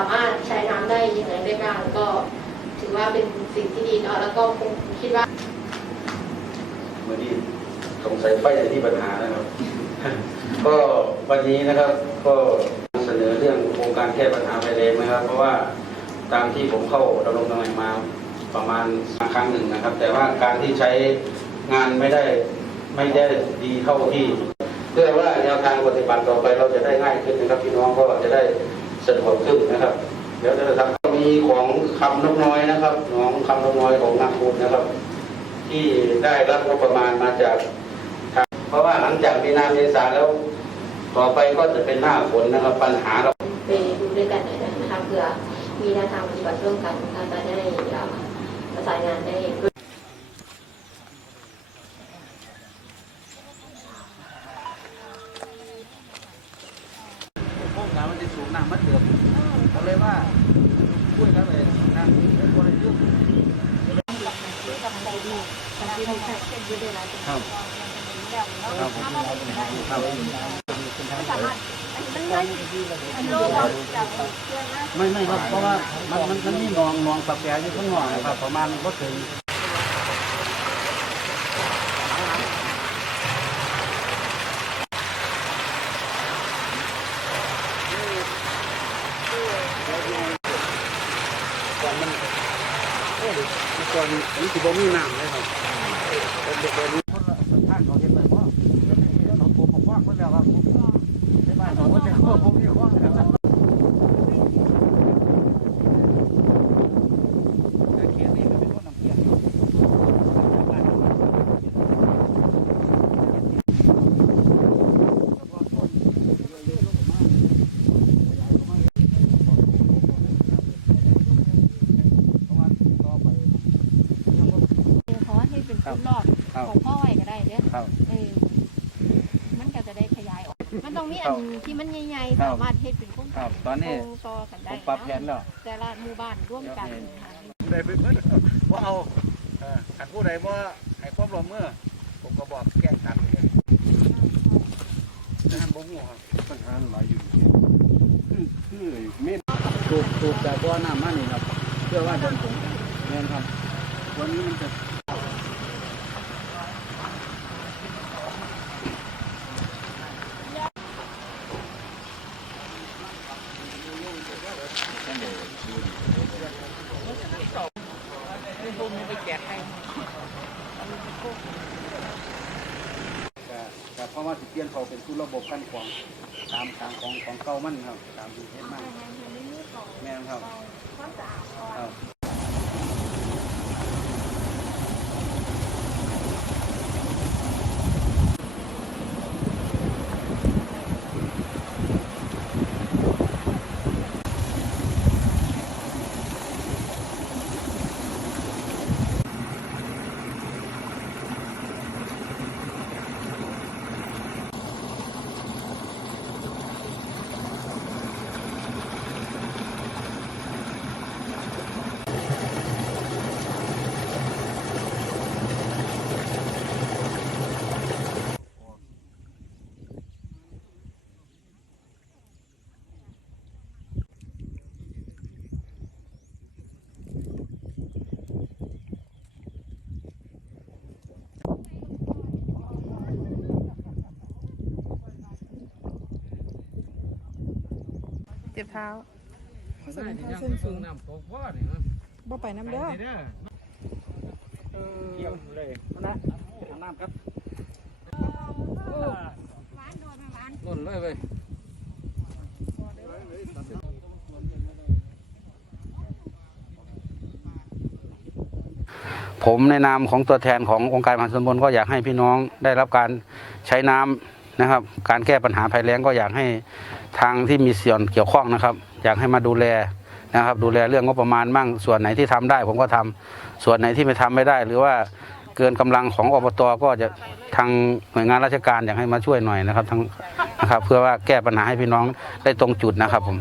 ามารถใช้น้ำได้ยังไงได้บ้างก็ ถือว่าเป็นสิ่งที่ดีเนาะแล้วก็คงคิดว่าเมื่อนี้สงสัยไฟจะที่ปัญหานะครับ ก็วันนี้นะครับก็เสนอเรื่องโครงการแก้ปัญหาไฟแดงนะครับ เพราะว่าตามที่ผมเข้าดำรงตำแหน่งมาประมาณครั้งหนึ่งนะครับ แต่ว่าการที่ใช้งานไม่ได้ไม่ได้ดีเท่าที่เพื่อว่าแนวทางปฏิบัติต่อไปเราจะได้ง่ายขึ้นนะครับพี่น้องก็จะได้ สะดวกขึ้นนะครับ เดี๋ยวจะทำมีของคำนกน้อยนะครับของคำนกน้อยของนางคุณนะครับ ที่ได้รับงบประมาณมาจาก เพราะว่าหลังจากมีนาเมษาแล้ว ต่อไปก็จะเป็นหน้าฝนนะครับ ปัญหาเราไปดูด้วยกันหน่อยนะคะเผื่อมีแนวทางปฏิบัติร่วมกันจะได้ประสานงานได้ สามมันจะสูงน้ำมันเดือดเขาเลยว่าช่วยกันเลยนะเป็นคนยุคครับครับครับไม่ไม่ครับเพราะว่ามันมันมันนี่นองนองปลาแกอยู่ข้างนอกนะครับประมาณก็ถึง ก่อนมัน โอ้ยก่อนนี่สิบ่มีน้ำเลยครับเป็นเด็กเป็นคนละทางเขาเห็นเลยว่าเขาผมผมว่างเพิ่นแล้วครับผมในบ้านเขาก็จะโค้ผมมีว่างครับแต่เขตนี้ก็เป็นคนนำเกียรติเพราะว่าต่อไป ขอ ให้เป็นคุณรอบครับของพ่อไว้ก็ได้เด้อครับเออมันก็จะได้ขยายออก มันต้องมีอันที่มันใหญ่ครัๆบสามารถเฮ็ดเป็นโครงครักาบรตอนนี้ โครงต่อกันผได้มปรับแผนแล้ว แต่ละหมู่บ้านร่วมกันค่ะได้ไปเพิ่นว่าเอาเออขันผู้ใดว่าให้ความร่วมมือผมก็บอกแก้ขันเลยนะบ่ฮู้ครับปัญหาหลายอยู่คือคือเม่นถูกถูกจากบ่อน้ำมานี่ครับ เพื่อว่าจะผมแม่นครับ วันนี้มันจะ ก็ก็เพราะว่าสิเปลี่ยนเขาเป็นสู่ระบบขั้นของตามทางของของเก่ามันครับ ตามที่เฮ็ดมาแม่นครับครับ จ็บเท้าใส่เท้าส้นสูงน้ำตกว่าเนี่ยบ่ไปน้ำเด้อเด้อเกี่ยวเลยนะเอาน้ำครับล้นเลยเว้ยผมในนามของตัวแทนขององค์การมหาส่วนบนก็อยากให้พี่น้องได้รับการใช้น้ำ นะครับ การแก้ปัญหาภัยแล้งก็อยากให้ทางที่มีส่วนเกี่ยวข้องนะครับ อยากให้มาดูแลนะครับ ดูแลเรื่องงบประมาณบ้างส่วนไหนที่ทำได้ ผมก็ทำส่วนไหนที่ไม่ทำไม่ได้ หรือว่าเกินกำลังของอบตก็จะทางหน่วยงานราชการอยากให้มาช่วยหน่อยนะครับทั้งนะครับ เพื่อว่าแก้ปัญหาให้พี่น้องได้ตรงจุดนะครับผม